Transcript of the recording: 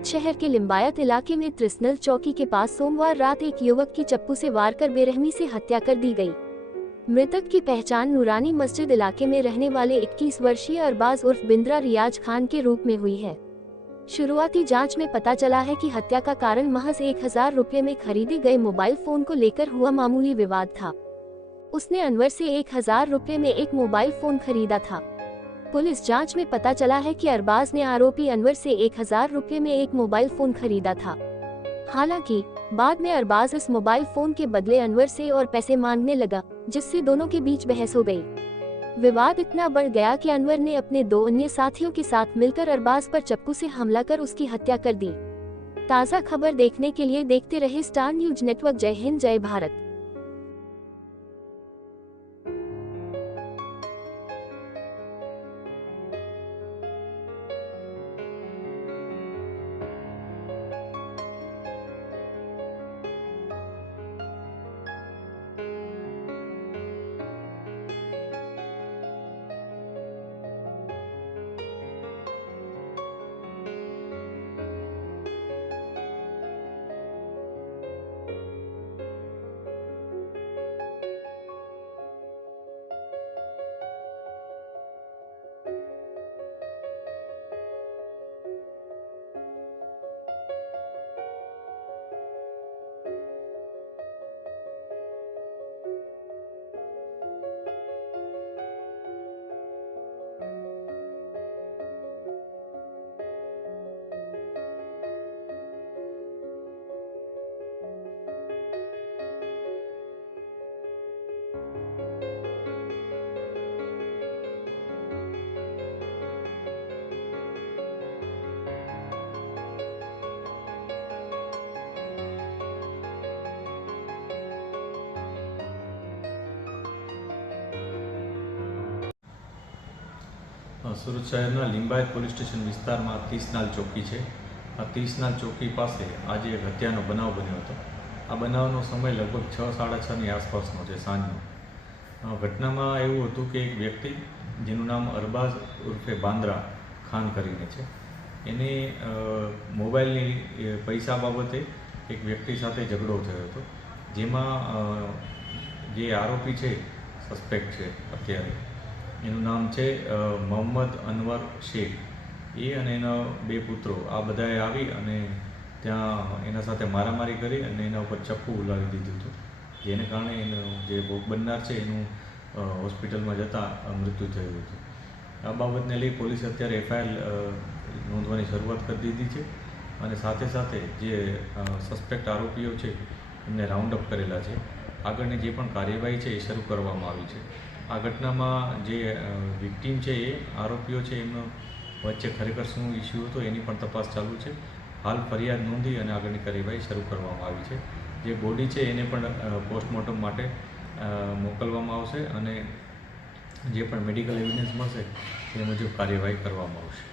सूरत शहर के लिंबायत इलाके में त्रिसनल चौकी के पास सोमवार रात एक युवक की चप्पू से वार कर बेरहमी से हत्या कर दी गई। मृतक की पहचान नूरानी मस्जिद इलाके में रहने वाले 21 वर्षीय अरबाज उर्फ बिंद्रा रियाज खान के रूप में हुई है। शुरुआती जांच में पता चला है कि हत्या का कारण महज 1000 रुपये में खरीदे गए मोबाइल फोन को लेकर हुआ मामूली विवाद था। उसने अनवर से 1000 रुपये में एक मोबाइल फोन खरीदा था। पुलिस जांच में पता चला है कि अरबाज ने आरोपी अनवर से 1000 रुपये में एक मोबाइल फोन खरीदा था। हालांकि बाद में अरबाज इस मोबाइल फोन के बदले अनवर से और पैसे मांगने लगा, जिससे दोनों के बीच बहस हो गई। विवाद इतना बढ़ गया कि अनवर ने अपने 2 अन्य साथियों के साथ मिलकर अरबाज पर चप्पू से हमला कर उसकी हत्या कर दी। ताज़ा खबर देखने के लिए देखते रहे स्टार न्यूज नेटवर्क। जय हिंद, जय भारत। સુરત શહેરના લિંબાયત પોલીસ સ્ટેશન વિસ્તારમાં 30 નાલ ચોકી છે। આ 30 નાલ ચોકી પાસે આજે એક હત્યાનો બનાવ બન્યો હતો। આ બનાવનો સમય લગભગ 6-6:30ની આસપાસનો છે, સાંજનો। ઘટનામાં એવું હતું કે એક વ્યક્તિ જેનું નામ અરબાઝ ઉર્ફે બાંદ્રા ખાન કરીને છે, એને મોબાઈલની પૈસા બાબતે એક વ્યક્તિ સાથે ઝઘડો થયો હતો, જેમાં જે આરોપી છે, સસ્પેક્ટ છે અત્યારે, એનું નામ છે મોહમ્મદ અનવર શેખ। એ અને એના 2 પુત્રો આ બધાએ આવી અને ત્યાં એના સાથે મારામારી કરી અને એના ઉપર ચપ્પુ ઉલાવી દીધું હતું, જેને કારણે એનો જે ભોગ બનનાર છે એનું હોસ્પિટલમાં જતાં મૃત્યુ થયું હતું। આ બાબતને લઈ પોલીસે અત્યારે FIR નોંધવાની શરૂઆત કરી દીધી છે અને સાથે સાથે જે સસ્પેક્ટ આરોપીઓ છે એમને રાઉન્ડ અપ કરેલા છે। આગળની જે પણ કાર્યવાહી છે એ શરૂ કરવામાં આવી છે। આ ઘટનામાં જે વિક્ટીમ છે એ આરોપીઓ છે એમનો વચ્ચે ખરેખર શું ઇસ્યુ હતો એની પણ તપાસ ચાલુ છે। હાલ ફરિયાદ નોંધી અને આગળની કાર્યવાહી શરૂ કરવામાં આવી છે। જે બોડી છે એને પણ પોસ્ટમોર્ટમ માટે મોકલવામાં આવશે અને જે પણ મેડિકલ એવિડન્સ મળશે એ મુજબ કાર્યવાહી કરવામાં આવશે।